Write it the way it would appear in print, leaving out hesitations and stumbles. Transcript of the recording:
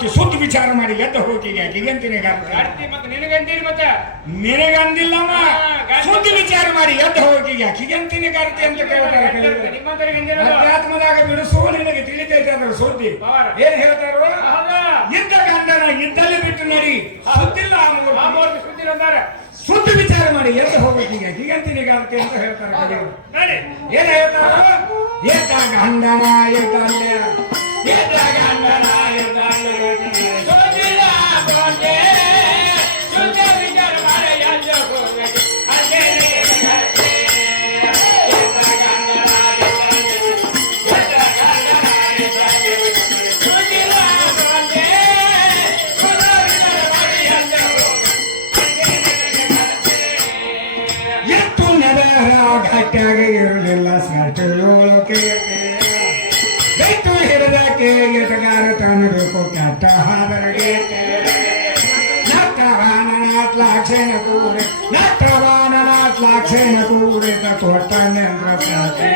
ಮತ್ತೆ ಸುದ್ದಿ ವಿಚಾರ ಮಾಡಿ ಎದ್ದ ಹೋಗಿಗೆ ಗಿಗಂತಿನ ಮತ್ತೆ ನಿನಗಂತೀರಿ ಮತ್ತೆ ನಿನಗಂದಿಲ್ಲಮ್ಮ ಸುದ್ದಿ ವಿಚಾರ ಮಾಡಿ ಎದ್ದ ಹೋಗಿಗೆ ಗಿಗಂತಿನ ಗಾರ್ತಿ ಅಂತ ಕೇಳ್ತಾರೆ ಅಧ್ಯಾತ್ಮದಾಗ ಬಿಡಿಸುವ ನಿನಗೆ ತಿಳಿತೈತೆ ಅದ್ರ ಸುದ್ದಿ ಏನ್ ಹೇಳ್ತಾರೋ ಇದ್ದ ಗಂಡನ ಇದ್ದಲ್ಲಿ ಬಿಟ್ಟು ನಡಿ ಸುದ್ದಿಲ್ಲ ಆ ಮೂರ್ತಿ ಸುದ್ದಿಲ್ಲ ಅಂತಾರೆ ಸುದ್ದಿ ವಿಚಾರ ಮಾಡಿ ಎದ್ದ ಹೋಗ್ಬೇಕೀಗ ಗಿಗಂತಿನ ಗಾರ್ತಿ ಅಂತ ಹೇಳ್ತಾರೆ ಏನ್ ಹೇಳ್ತಾರೋ ಎದ್ದ ಗಂಡನ ಎದ್ದಲ್ಯ ಎದ್ದ ಗಂಡನ ಎದ್ದಲ್ಯ ಸುದ್ದಿಲ್ಲ ಗೊಂಡೆ ಸುದ್ದಿ ವಿಚಾರ ಮಾಡಿ ಎದ್ದ ಹೋಗ್ಬೇಕು ಅದೇ ಘಟ್ಟಾಗ ಇರಲಿಲ್ಲ ಸಾಟೋಳಕ್ಕೆ ಬೆಟ್ಟು ಹಿಡಿದಕ್ಕೆ ಎಟಗಾರ ತನಬೇಕು ಕಟ್ಟ ಹಾದರಿಗೆ ನಟ್ಟವಾನನಾಟ್ಲಾಕ್ಷಣ ಕೂರೆ ನಟ್ಟವಾನನಾಟ್ಲಾಕ್ಷಣ ಕೂರೆ ಕೊಟ್ಟನೆಂದ್ರ ಸಾಕೆ